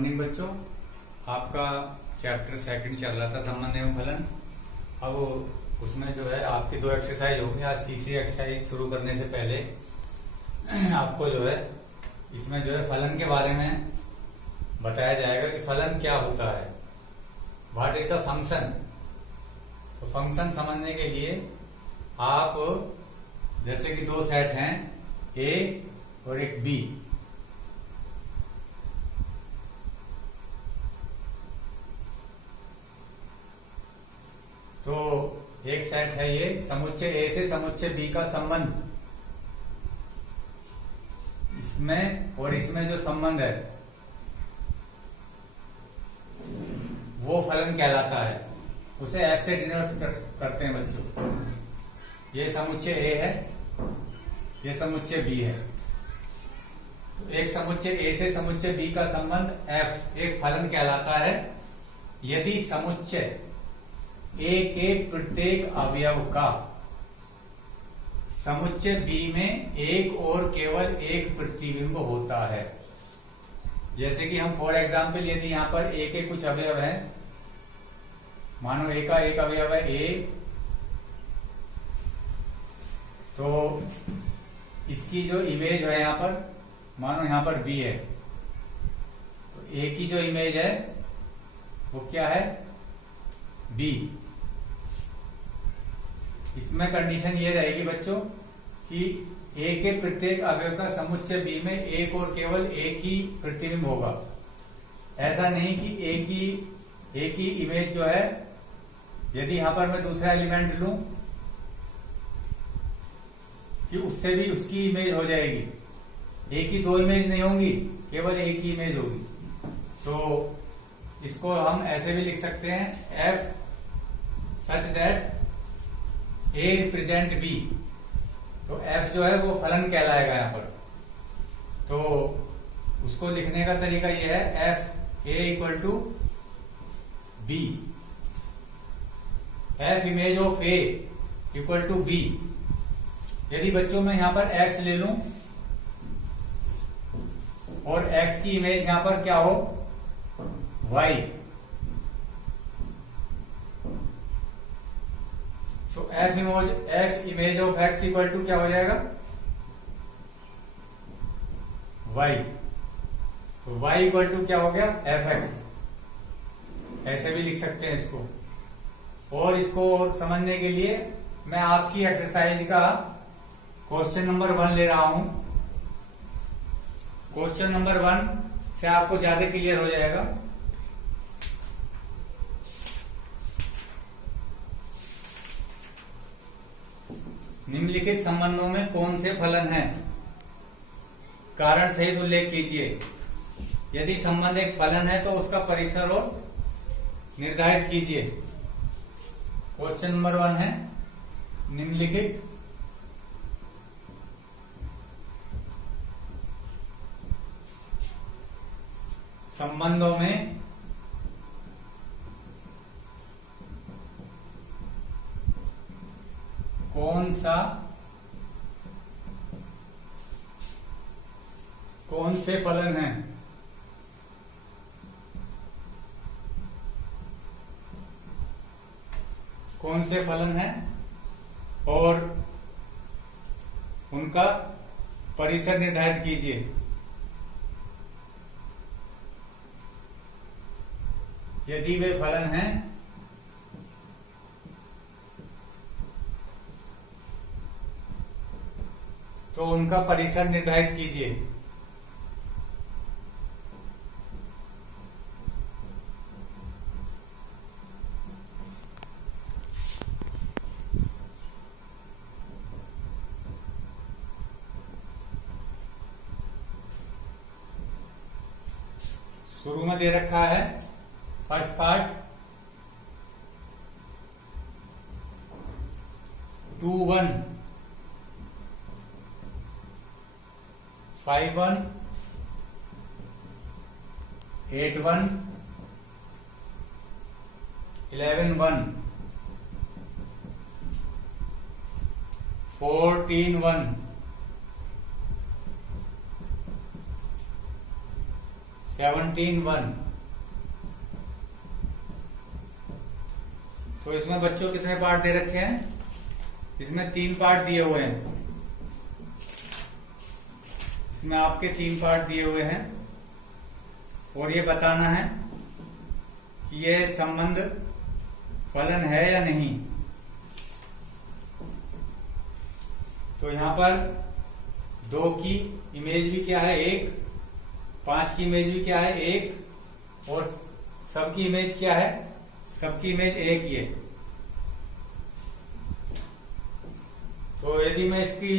Morning बच्चों, आपका chapter second चल रहा था संबंध एवं फलन। अब उसमें जो है आपकी दो एक्सरसाइज होगी। आज तीसरी एक्सरसाइज शुरू करने से पहले आपको जो है इसमें जो है फलन के बारे में बताया जाएगा कि फलन क्या होता है, व्हाट इज द फंक्शन। तो फंक्शन समझने के लिए आप जैसे कि दो सेट हैं ए और एक बी, तो एक सेट है ये समुच्चय ए से समुच्चय बी का संबंध, इसमें और इसमें जो संबंध है वो फलन कहलाता है। उसे एफ से डिनोट करते हैं बच्चों। ये समुच्चय ए है, ये समुच्चय बी है। तो एक समुच्चय ए से समुच्चय बी का संबंध एफ एक फलन कहलाता है यदि समुच्चय ए के प्रत्येक अवयव का समुच्चय बी में एक और केवल एक प्रतिबिंब होता है। जैसे कि हम फॉर एग्जाम्पल यदि यहां पर ए के कुछ अवयव हैं, मानो ए का एक अवयव है ए, तो इसकी जो इमेज है यहां पर मानो यहां पर बी है, तो ए की जो इमेज है वो क्या है, बी। इसमें कंडीशन ये रहेगी बच्चों कि ए के प्रत्येक अवयव का समुच्चय बी में एक और केवल एक ही प्रतिबिंब होगा। ऐसा नहीं कि ए की इमेज जो है, यदि यहां पर मैं दूसरा एलिमेंट लूं कि उससे भी उसकी इमेज हो जाएगी। ए की दो इमेज नहीं होंगी, केवल एक ही इमेज होगी। तो इसको हम ऐसे भी लिख सकते हैं F such that A represent B. तो एफ जो है वो फलन कहलाएगा यहां पर। तो उसको लिखने का तरीका ये है F A equal to B, F image of A equal to B. यदि बच्चों में यहां पर एक्स ले लूं और एक्स की इमेज यहां पर क्या हो, वाई, तो F image of X equal to क्या हो जाएगा, वाई। तो वाई इक्वल टू क्या हो गया, एफ एक्स। ऐसे भी लिख सकते हैं इसको। और इसको समझने के लिए मैं आपकी एक्सरसाइज का क्वेश्चन नंबर 1 ले रहा हूं। क्वेश्चन नंबर 1 से आपको ज्यादा क्लियर हो जाएगा। निम्नलिखित संबंधों में कौन से फलन हैं, कारण सहित उल्लेख कीजिए। यदि संबंध एक फलन है तो उसका परिसर और निर्धारित कीजिए। क्वेश्चन नंबर 1 है निम्नलिखित संबंधों में कौन से फलन हैं, कौन से फलन हैं और उनका परिसर निर्धारित कीजिए। यदि वे फलन हैं तो उनका परिसर निर्धारित कीजिए। शुरू में दे रखा है फर्स्ट पार्ट 2 1 5 1 8 1 11 1 14 1 17 1। तो इसमें बच्चों कितने पार्ट दे रखे हैं? इसमें 3 पार्ट दिए हुए हैं। इसमें आपके 3 पार्ट दिए हुए हैं और ये बताना है कि ये संबंध फलन है या नहीं। तो यहां पर 2 की इमेज भी क्या है? 1। 5 की इमेज भी क्या है? 1। और सबकी इमेज क्या है? सबकी इमेज 1 ही है। तो यदि मैं इसकी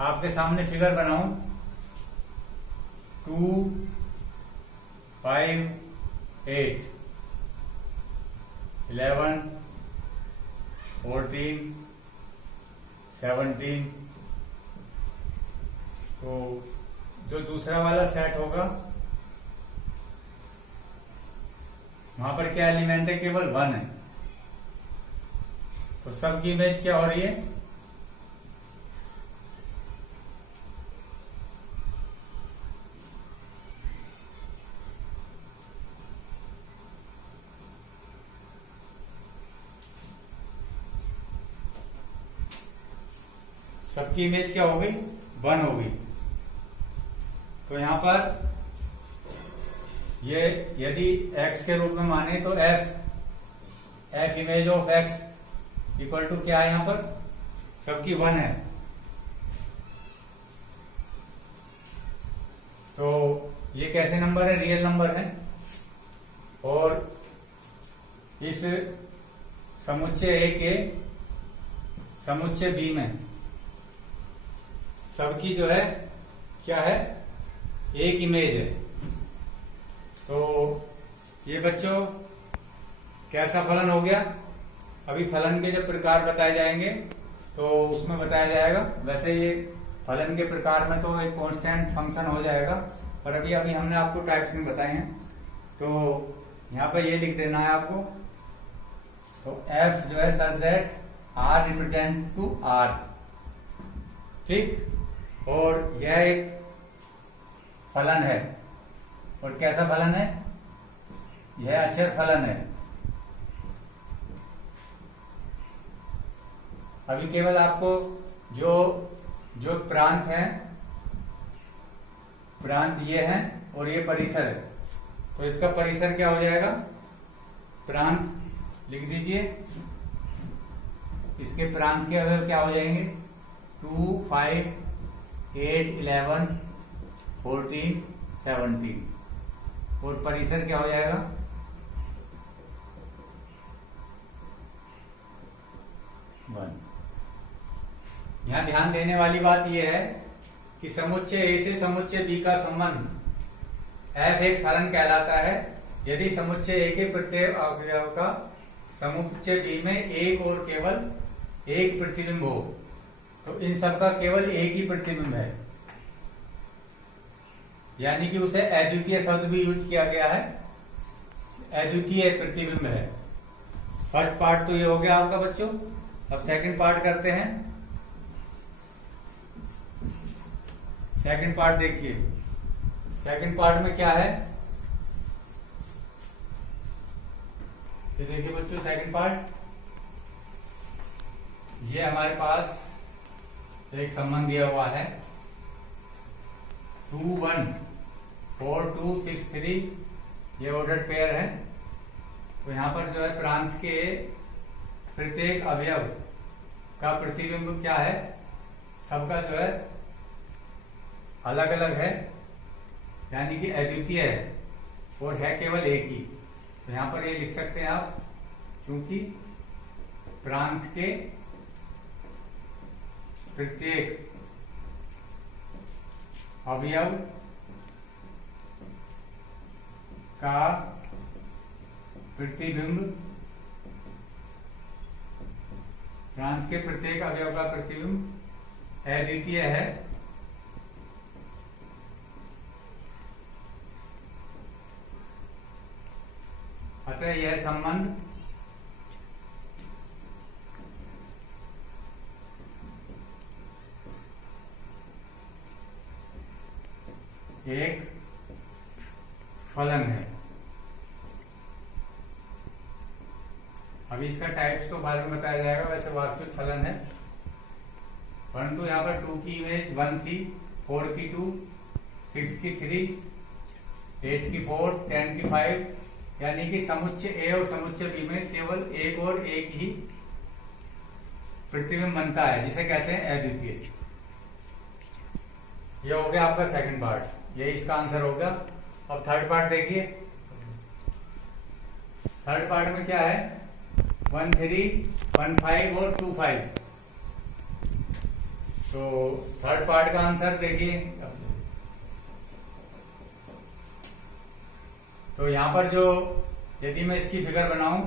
आपके सामने फिगर बनाऊं 2 5 8 11 14 17। तो जो दूसरा वाला सेट होगा वहां पर क्या एलिमेंट है? केवल 1 है। तो सबकी इमेज क्या हो रही है? सबकी इमेज क्या हो गई? 1 हो गई। तो यहां पर ये यदि x के रूप में माने तो f image of x equal to क्या है? यहां पर सबकी 1 है। तो ये कैसे नंबर है? रियल नंबर है। और इस समुच्चय A के समुच्चय B में सबकी जो है क्या है? एक इमेज है। तो ये बच्चों कैसा फलन हो गया? अभी फलन के जब प्रकार बताए जाएंगे तो उसमें बताया जाएगा। वैसे ये फलन के प्रकार में तो एक कांस्टेंट फंक्शन हो जाएगा, पर अभी हमने आपको टाइप्स में बताए हैं। तो यहाँ पे ये लिख देना है आपको। तो f जो है such that r represent to r, ठीक। और यह एक फलन है। और कैसा फलन है? यह अचर फलन है। अभी केवल आपको जो प्रांत है, प्रांत ये है और ये परिसर है। तो इसका परिसर क्या हो जाएगा? प्रांत लिख दीजिए। इसके प्रांत के अवयव क्या हो जाएंगे? 2 5 8 11 14 17। और परिसर क्या हो जाएगा? 1। यहां ध्यान देने वाली बात यह है कि समुच्चय A से समुच्चय B का संबंध f एक फलन कहलाता है यदि समुच्चय A के प्रत्येक अवयव का समुच्चय B में एक और केवल एक प्रतिबिंब हो। तो इन सब का केवल एक ही प्रतिबिंब है, यानी कि उसे अद्वितीय शब्द भी यूज किया गया है। अद्वितीय प्रतिबिंब है। फर्स्ट पार्ट तो ये हो गया आपका बच्चों। अब सेकंड पार्ट करते हैं। सेकंड पार्ट देखिए। सेकंड पार्ट में क्या है? ये देखिए बच्चों, सेकंड पार्ट ये हमारे पास एक संबंध दिया हुआ है 2 1 4 2 6 3। ये ऑर्डर्ड पेयर है। तो यहां पर जो है प्रांत के प्रत्येक अवयव का प्रतिबिंब क्या है? सबका जो है अलग अलग है, यानी कि अद्वितीय है और है केवल एक ही। तो यहां पर ये लिख सकते हैं आप, क्योंकि प्रांत के प्रत्येक अवयव का प्रतिबिंब, प्रांत के प्रत्येक अवयव का प्रतिबिंब अद्वितीय है अतः यह संबंध एक फलन है। अभी इसका टाइप्स तो बाद में बताया जाएगा, वैसे वास्तविक फलन है। परंतु यहाँ पर 2 की इमेज 1 थी, 4 की 2, 6 की 3, 8 की 4, 10 की 5, यानी कि समुच्चय ए और समुच्चय बी में केवल एक और एक ही प्रतिबिंब बनता है, जिसे कहते हैं अद्वितीय। ये हो गया आपका सेकंड पार्ट, ये इसका आंसर हो गया। अब थर्ड पार्ट देखिए। थर्ड पार्ट में क्या है, 1 3, 1 5 और 2 5। तो थर्ड पार्ट का आंसर देखिए। तो यहां पर जो, यदि मैं इसकी फिगर बनाऊं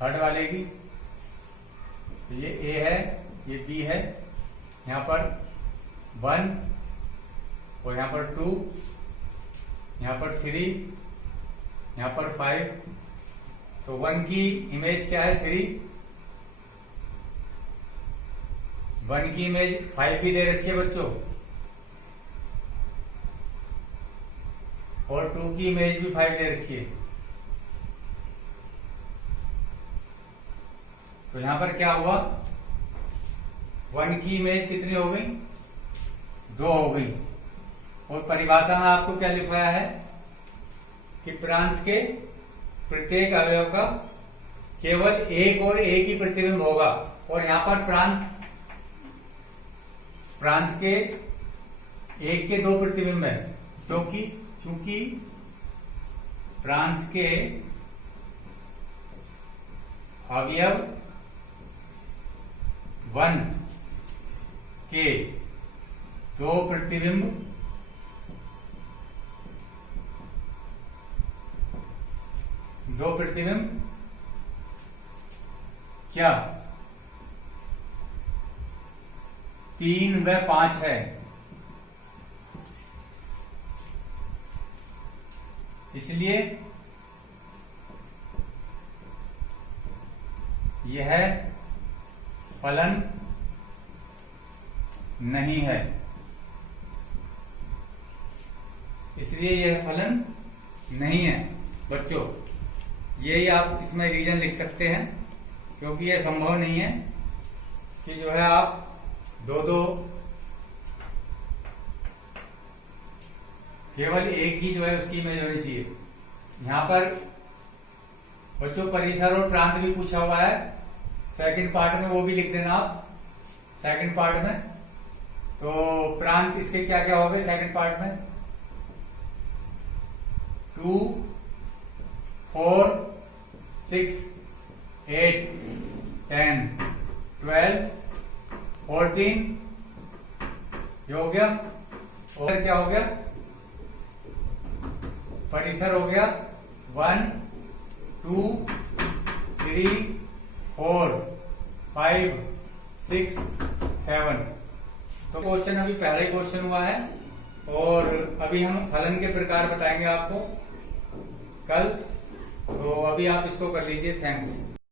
थर्ड वाले की, तो ये ए है, ये बी है, यहां पर 1 और यहां पर 2, यहां पर 3, यहां पर 5। तो 1 की इमेज क्या है, 3, 1 की इमेज 5 भी दे रखी है बच्चों, और 2 की इमेज भी 5 दे रखी है। तो यहां पर क्या हुआ, 1 की इमेज कितनी हो गई, 2 हो गई। और परिभाषा में आपको क्या लिखवाया है कि प्रांत के प्रत्येक अवयव का केवल एक और एक ही प्रतिबिंब होगा। और यहां पर प्रांत के एक के 2 प्रतिबिंब है, चूंकि प्रांत के अवयव 1 के 2 प्रतिबिंब क्या 3 व 5 है। इसलिए यह फलन नहीं है, इसलिए यह फलन नहीं है बच्चों। यही आप इसमें रीजन लिख सकते हैं, क्योंकि यह संभव नहीं है कि जो है आप दो केवल एक ही जो है उसकी इमेज होनी चाहिए। यहां पर बच्चों परिसर और प्रांत भी पूछा हुआ है सेकंड पार्ट में, वो भी लिख देना आप सेकंड पार्ट में। तो प्रांत इसके क्या क्या हो गए सेकंड पार्ट में, 2, 4, 6, 8, 10, 12, 14, ये हो गया। और क्या हो गया, परिसर हो गया 1, 2, 3, 4, 5, 6, 7। तो क्वेश्चन अभी पहला ही क्वेश्चन हुआ है, और अभी हम फलन के प्रकार बताएंगे आपको कल। तो अभी आप इसको कर लीजिए। थैंक्स।